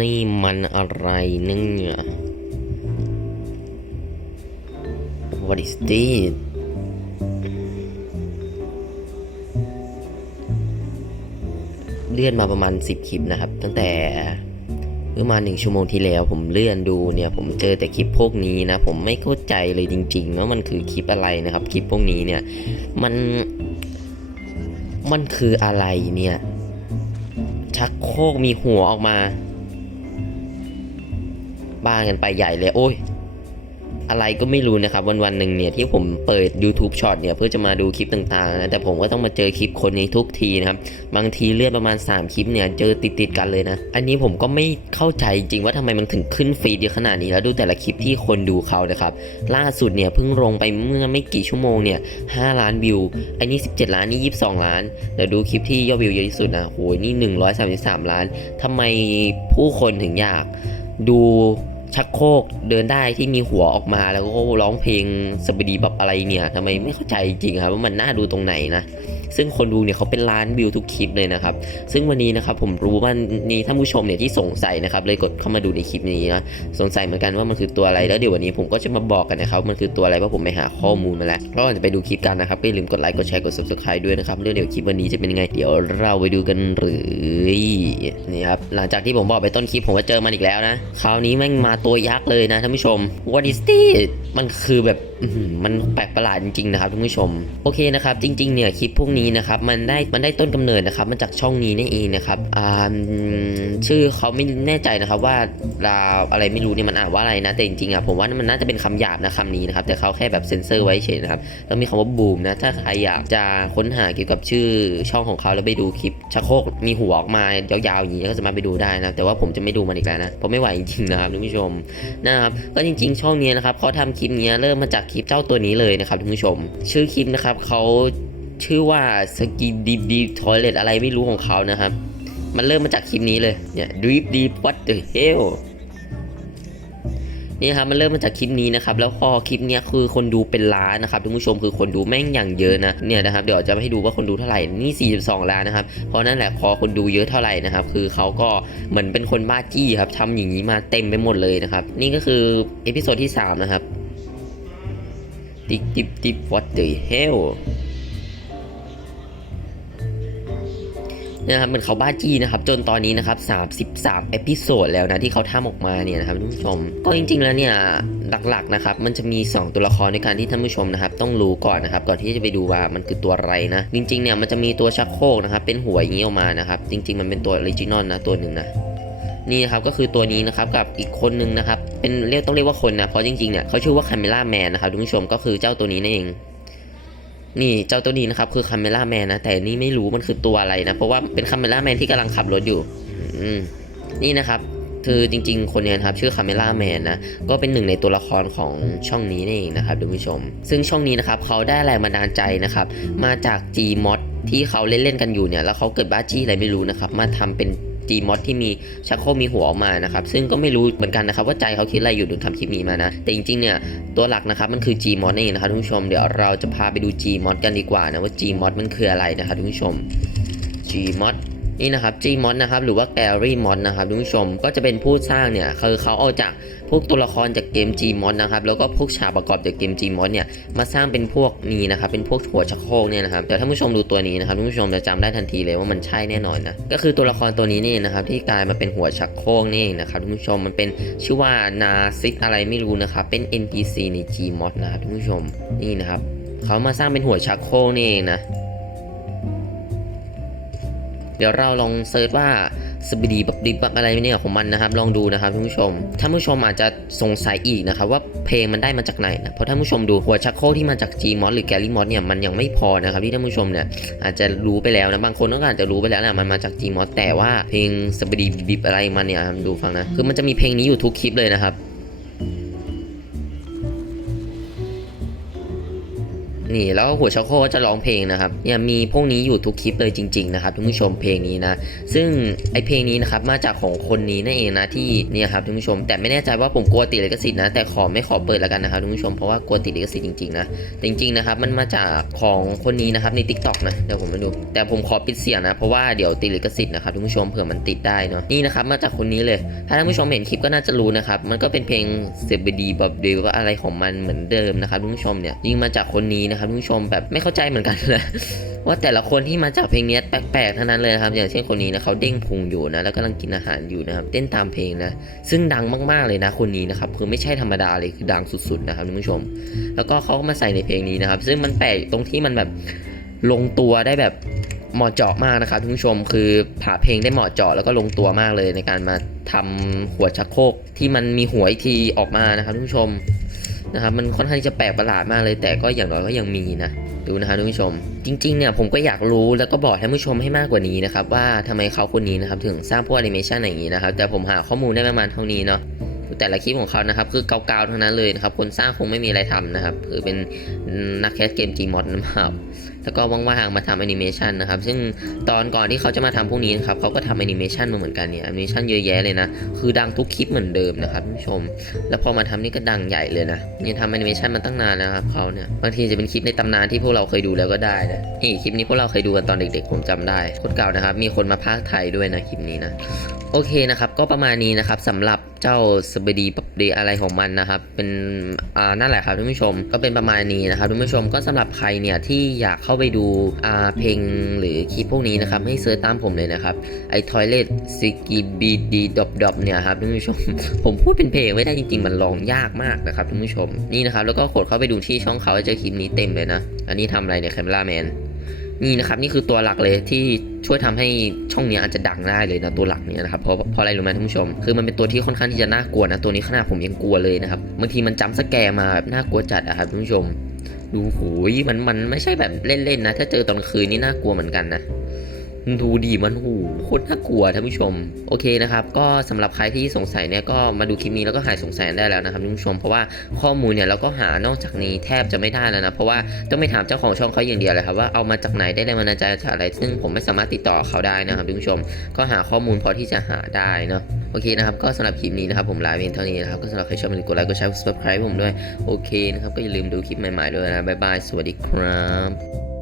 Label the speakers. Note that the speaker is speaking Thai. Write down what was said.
Speaker 1: นี่มันอะไรเนี่ย What is this เลื่อนมาประมาณ 10 คลิปนะครับ ตั้งแต่ เมื่อมาหนึ่งชั่วโมงที่แล้วผมเลื่อนดูเนี่ยผมเจอแต่คลิปพวกนี้นะ ผมไม่เข้าใจเลยจริงๆว่ามันคือคลิปอะไรนะครับ คลิปพวกนี้เนี่ยมันมันคืออะไรเนี่ย ชักโครกมีหัวออกมา บ้ากันไปใหญ่เลย โอ้ย อะไรก็ไม่รู้นะครับวันวันหนึ่งเนี่ยที่ผมเปิด YouTube Short เนี่ยเพื่อจะมาดูคลิปต่างๆนะแต่ผมก็ต้องมาเจอคลิปคนนี้ทุกทีนะครับบางทีเลื่อนประมาณ 3 คลิปเนี่ยเจอติดๆกันเลยนะอันนี้ผมก็ไม่เข้าใจจริงว่าทำไมมันถึงขึ้นฟีดเยอะขนาดนี้แล้วดูแต่ละคลิปที่คนดูเขานะครับล่าสุดเนี่ยเพิ่งลงไปเมื่อไม่กี่ชั่วโมงเนี่ย5ล้านวิวอันนี้ 17 ล้านนี่ 22 ล้านเดี๋ยวดูคลิปที่ยอดวิวเยอะที่สุดนะโหยนี่ 133 ล้านทำไมผู้คนถึงอยากดู ชักโครกเดินได้ที่มีหัวออกมาแล้วก็ร้องเพลงสบดีแบบอะไรเนี่ยทำไมไม่เข้าใจจริงครับว่ามันน่าดูตรงไหนนะ ซึ่งคนดูเนี่ยเขาเป็นล้านวิวทุกคลิปเลยนะครับซึ่งวันนี้นะครับผมรู้ว่านี่ท่านผู้ชมเนี่ยที่สงสัยนะครับเลยกดเข้ามาดูในคลิปนี้นะสงสัยเหมือนกันว่ามันคือตัวอะไรแล้วเดี๋ยววันนี้ผมก็จะมาบอกกันนะครับมันคือตัวอะไรเพราะผมไปหาข้อมูลมาแล้วก็อนจะไปดูคลิปกันนะครับอย่าลืมกดไลค์กดแชร์กด subscribe ด้วยนะครับเรื่องเดี๋ยวคลิปวันนี้จะเป็นยังไงเดี๋ยวเราไปดูกันหรือนี่ครับหลังจากที่ผมบอกไปต้นคลิปผมก็เจอมันอีกแล้วนะคราวนี้แม่งมาตัวยักษ์เลยนะท่านผู้ชม what is this มันคือแบบ มันแปลกประหลาดจริงๆนะครับท่านผู้ชม โอเคนะครับจริงๆเนี่ยคลิปพวกนี้นะครับมันได้มันได้ต้นกำเนิดนะครับมาจากช่องนี้นี่เองนะครับอ่า ชื่อเขาไม่แน่ใจนะครับว่าลาวอะไรไม่รู้เนี่ยมันอ่านว่าอะไรนะ แต่จริงๆอะผมว่ามันน่าจะเป็นคำหยาบนะคำนี้นะครับ แต่เขาแค่แบบเซ็นเซอร์ไว้เฉยนะครับแล้วมีคำว่าบูมนะ ถ้าใครอยากจะค้นหาเกี่ยวกับชื่อช่องของเขาแล้วไปดูคลิปชักโครกมีหัวออกมายาวๆอย่างนี้ก็สามารถไปดูได้นะ แต่ว่าผมจะไม่ดูมันอีกแล้วนะเพราะไม่ไหวจริงๆนะครับท่านผู้ชมนะครับ ก็จริง ๆ ช่องนี้นะครับเขาทำคลิปนี้เริ่มมาจากคลิปเจ้าตัวนี้เลยนะครับท่านผู้ชม ชื่อคลิปนะครับเขาชื่อว่าสกินดีดีทอยเลตอะไรไม่รู้ของเขานะครับ มันเริ่มมาจากคลิปนี้เลยเนี่ย drip deep what the hell นี่ครับมันเริ่มมาจากคลิปนี้นะครับแล้วพอคลิปเนี้ยคือคนดูเป็นล้านนะครับท่านผู้ชมคือคนดูแม่งอย่างเยอะนะเนี่ยนะครับเดี๋ยวจะให้ดูว่าคนดูเท่าไหร่นี่ 42 ล้านนะครับเพราะนั่นแหละพอคนดูเยอะเท่าไหร่นะครับคือเขาก็เหมือนเป็นคนบ้าจี้ครับทำอย่างนี้มาเต็มไปหมดเลยนะครับนี่ก็คือเอพิโซดที่ 3 นะครับดิดิบดิบ what the hell นะครับเหมือนเขาบ้าจี้นะครับจนตอนนี้นะครับ33เอพิโซดแล้วนะที่เขาทำออกมาเนี่ยนะครับท่านผู้ชม ก็จริง ๆ แล้วเนี่ยหลักๆนะครับมันจะมี 2 ตัวละครในการที่ท่านผู้ชมนะครับต้องรู้ก่อนนะครับก่อนที่จะไปดูว่ามันคือตัวอะไรนะ จริงๆเนี่ยมันจะมีตัวชักโครกนะครับเป็นหัวอย่างนี้ออกมานะครับจริง ๆ มันเป็นตัวออริจินอลนะตัวหนึ่งนะนี่นะครับก็คือตัวนี้นะครับกับอีกคนนึงนะครับเป็นเรียกต้องเรียกว่าคนนะเพราะจริงๆเนี่ยเขาชื่อว่าคาเมล่าแมนนะครับท่านผู้ชมก็คือเจ้าตัวนี้นั่นเอง นี่เจ้าตัวนี้นะครับคือคาเมล่าแมนนะแต่นี่ไม่รู้มันคือตัวอะไรนะ เพราะว่าเป็นคาเมล่าแมนที่กำลังขับรถอยู่อืมนี่นะครับคือจริงๆ คนนี้นะครับชื่อคาเมล่าแมนนะก็เป็นหนึ่งในตัวละครของช่องนี้นี่เองนะครับท่านผู้ชม ซึ่งช่องนี้นะครับเขาได้แรงบันดาลใจนะครับมาจาก Gmod ที่เขาเล่นๆกันอยู่เนี่ยแล้วเขาเกิดบ้าจี้อะไรไม่รู้นะครับมาทำเป็น G มอสที่มีชักโครกมีหัวออกมานะครับซึ่งก็ไม่รู้เหมือนกันนะครับว่าใจเขาคิดอะไรอยู่ถึงทำคลิปนี้มานะ แต่จริงๆเนี่ยตัวหลักนะครับมันคือ Gmod นี่นเองนะครับทุกผู้ชมเดี๋ยวเราจะพาไปดู Gmod กันดีกว่านะว่า Gmod มันคืออะไรนะครับทุกผู้ชม Gmod นี่นะครับ Gmod นะครับหรือว่า Gary Mod นะครับท่านผู้ชมก็จะเป็นผู้สร้างเนี่ยคือเขาเอาจากพวกตัวละครจากเกม Gmod นะครับแล้วก็พวกฉากประกอบจากเกม Gmod เนี่ยมาสร้างเป็นพวกนี้นะครับเป็นพวกหัวชักโครกเนี่ยนะครับเดี๋ยวท่านผู้ชมดูตัวนี้นะครับท่านผู้ชมจะจำได้ทันทีเลยว่ามันใช่แน่นอนนะก็คือตัวละครตัวนี้นี่นะครับที่กลายมาเป็นหัวชักโครกนี่เองนะครับท่านผู้ชมมันเป็นชื่อว่านาซิกอะไรไม่รู้นะครับเป็น NPC ใน Gmod นะครับท่านผู้ชมนี่นะครับเขามาสร้างเป็นหัวชักโครกนี่เองนะ เดี๋ยวเราลองเซิร์ชว่าสบดีแบบดิบอะไรเนี่ยของมันนะครับ ลองดูนะครับท่านผู้ชมท่านผู้ชมอาจจะสงสัยอีกนะครับว่าเพลงมันได้มาจากไหนนะเพราะท่านผู้ชมดูหัวชักโครกที่มาจาก Gmod หรือ Gary Mod เนี่ยมันยังไม่พอนะครับที่ท่านผู้ชมเนี่ยอาจจะรู้ไปแล้วนะบางคนก็อาจจะรู้ไปแล้วนะมันมาจาก Gmod แต่ว่าเพลงสบดีดิบอะไรมันเนี่ยดูฟังนะคือมันจะมีเพลงนี้อยู่ทุกคลิปเลยนะครับ นี่แล้วก็หัวชักโครกก็จะร้องเพลงนะครับเนี่ยมีพวกนี้อยู่ทุกคลิปเลยจริง ๆ นะครับทุกผู้ชมเพลงนี้นะ ซึ่งไอเพลงนี้นะครับมาจากของคนนี้นั่นเองนะที่เนี่ยครับทุกผู้ชม แต่ไม่แน่ใจว่าผมกลัวติดลิขสิทธิ์นะแต่ขอไม่ขอเปิดแล้วกันนะครับทุกผู้ชมเพราะว่ากลัวติดลิขสิทธิ์จริงๆนะแต่จริงๆนะครับมันมาจากของคนนี้นะครับใน t ิ k t o k นะเดี๋ยวผมมาดู แต่ผมขอปิดเสียงนะเพราะว่าเดี๋ยวติดลิขสิทธิ์นะครับทุกผู้ชมเผื่อมันติดได้เนาะนี่นะครับมาจากคนนี้เลยถ้าท่านผู้ชมเห็นคลิปก็น่าจะรู้นะครับมันก็เป็นเพลงเซบดีบับเดวอะไรของมันเหมือนเดิมนะครับทุกผู้ชมเนี่ยยิงมาจากคนนี้นะครับทุกผู้ชมแบบไม่เข้าใจเหมือนกันเลยว่าแต่ละคนที่มาจากเพลงนี้แปลกๆทั้งนั้นเลยนะครับ อย่างเช่นคนนี้นะเขาเด้งพุงอยู่นะแล้วกำลังกินอาหารอยู่นะครับเต้นตามเพลงนะซึ่งดังมากๆเลยนะคนนี้นะครับคือไม่ใช่ธรรมดาเลยคือดังสุดๆนะครับท่านผู้ชม แล้วก็เขาก็มาใส่ในเพลงนี้นะครับ ซึ่งมันแปลกตรงที่มันแบบลงตัวได้แบบเหมาะเจาะมากนะครับท่านผู้ชมคือผ่าเพลงได้เหมาะเจาะแล้วก็ลงตัวมากเลยในการมาทำหัวชักโครกที่มันมีหัวอีกทีออกมานะครับท่านผู้ชม นะครับมันค่อนข้างที่จะแปลกประหลาดมากเลย แต่ก็อย่างน้อยก็ยังมีนะดูนะครับท่านผู้ชม จริงๆเนี่ยผมก็อยากรู้แล้วก็บอกท่านผู้ชมให้มากกว่านี้นะครับว่าทำไมเขาคนนี้นะครับถึงสร้างพวกแอนิเมชันอย่างนี้นะครับแต่ผมหาข้อมูลได้ประมาณเท่านี้เนาะแต่ละคลิปของเขานะครับคือเกาๆทั้งนั้นเลยนะครับคนสร้างคงไม่มีอะไรทำนะครับคือเป็นนักแคสเกมจีมอดนะครับ แล้วก็ว่างๆมาทำแอนิเมชันนะครับ ซึ่งตอนก่อนที่เขาจะมาทำพวกนี้นะครับเขาก็ทำแอนิเมชันมาเหมือนกันเนี่ยแอนิเมชันเยอะแยะเลยนะ คือดังทุกคลิปเหมือนเดิมนะครับท่านผู้ชม แล้วพอมาทำนี่ก็ดังใหญ่เลยนะนี่ทำแอนิเมชันมาตั้งนานแล้วครับเขาเนี่ยบางทีจะเป็นคลิปในตำนานที่พวกเราเคยดูแล้วก็ได้นะนี่คลิปนี้พวกเราเคยดูกันตอนเด็กๆผมจำได้โคตรเก่านะครับ มีคนมาพากไทยด้วยนะคลิปนี้นะ โอเคนะครับก็ประมาณนี้นะครับสำหรับเจ้าสบดีปับเดอะไรของมันนะครับ เป็นอ่านั่นแหละครับท่านผู้ชมก็เป็นประมาณนี้นะครับท่านผู้ชมก็สำหรับใครเนี่ยที่อยากเข้าไปดูอ่าเพลงหรือคลิปพวกนี้นะครับให้เซิร์ชตามผมเลยนะครับไอ้ toilet s k i b d d o p d o p เนี่ยครับท่านผู้ชม ผมพูดเป็นเพลงไม่ได้จริงๆ มันร้องยากมากนะครับท่านผู้ชมนี่นะครับแล้วก็กดเข้าไปดูที่ช่องเขาจะคลิปนี้เต็มเลยนะ อันนี้ทำอะไรเนี่ยแคมราแมน นี่นะครับนี่คือตัวหลักเลยที่ช่วยทำให้ช่องนี้อาจจะดังได้เลยนะตัวหลักเนี่ยนะครับเพราะเพราะอะไรรู้ไหมท่านผู้ชม คือมันเป็นตัวที่ค่อนข้างที่จะน่ากลัวนะตัวนี้ขนาดผมยังกลัวเลยนะครับบางทีมันจำสแกมมาแบบน่ากลัวจัดอะครับท่านผู้ชม ดูโหยมันมันไม่ใช่แบบเล่นๆนะ ถ้าเจอตอนคืนนี่น่ากลัวเหมือนกันนะ ดูดีมันหูโคตรน่ากลัวท่านผู้ชม โอเคนะครับ ก็สำหรับใครที่สงสัยเนี่ยก็มาดูคลิปนี้แล้วก็หายสงสัยได้แล้วนะครับท่านผู้ชมเพราะว่าข้อมูลเนี่ยเราก็หานอกจากนี้แทบจะไม่ได้แล้วนะเพราะว่าต้องไปถามเจ้าของช่องเขาอย่างเดียวเลยครับว่าเอามาจากไหนได้แรงบันดาลใจจากอะไรซึ่งผมไม่สามารถติดต่อเขาได้นะครับท่านผู้ชม ก็หาข้อมูลพอที่จะหาได้เนาะโอเคนะครับก็สำหรับคลิปนี้นะครับผมลาไปเพียงเท่านี้นะครับก็สำหรับใครชอบกดไลค์กดแชร์กด subscribe ผมด้วยโอเคนะครับก็อย่าลืมดูคลิปใหม่ๆด้วยนะบ๊ายบายสวัสดีครับ